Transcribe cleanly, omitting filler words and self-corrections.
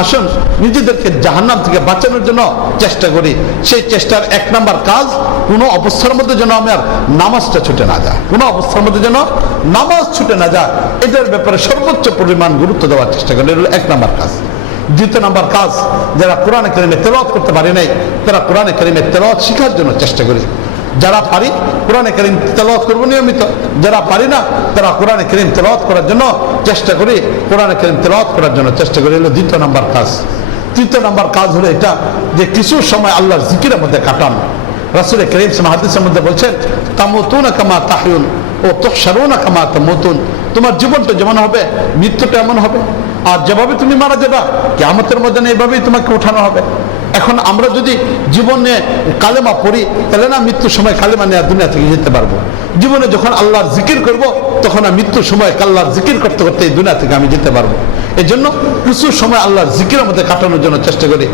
আসুন নিজেদেরকে জাহান্নাম থেকে বাঁচানোর জন্য চেষ্টা করি। সেই চেষ্টার 1 নাম্বার কাজ, কোনো অবস্থার মধ্যে যেন আমার নামাজটা ছুটে না যায়, কোনো অবস্থার মধ্যে যেন নামাজ ছুটে না যায়, এটার ব্যাপারে সর্বোচ্চ পরিমাণ গুরুত্ব দেওয়ার চেষ্টা করি। এটা হলো 1 নাম্বার কাজ। 2 নাম্বার কাজ, যারা কোরআনে কারিমে তেলাওয়াত করতে পারে নাই, তারা কোরআনে কারিমে তেলাওয়াত শেখার জন্য চেষ্টা করি। যারা পারি কোরআনে কারিম তেলাওয়াত করবো নিয়মিত, যারা পারি না তারা কোরআনে কারিম তেলাওয়াত করার জন্য চেষ্টা করি, কোরআনে কারিম তেলাওয়াত করার জন্য চেষ্টা করি। হলো 2 নাম্বার কাজ। 3 নাম্বার কাজ হলো এটা যে কিছু সময় আল্লাহর জিকিরের মধ্যে কাটান। রাসূল কারীম সাল্লাল্লাহু আলাইহি হাদিসের মধ্যে বলছেন, তামুতুনা কামা তাহয়ুন ও তুহশারুনা কামা তামুতুন। তোমার জীবনটা যেমন হবে মৃত্যুটা এমন হবে, আর যেভাবে তুমি মারা যাবে কিয়ামতের ময়দানে এইভাবেই তোমাকে উঠানো হবে। এখন আমরা যদি জীবনে কালেমা পড়ি তাহলে না মৃত্যুর সময় কালেমা নিয়ে দুনিয়া থেকে যেতে পারবো। জীবনে যখন আল্লাহর জিকির করব তখন মৃত্যুর সময় আল্লাহর জিকির করতে করতে এই দুনিয়া থেকে আমি যেতে পারবো। এই জন্য কিছু সময় আল্লাহর জিকিরের মধ্যে কাটানোর জন্য চেষ্টা করি।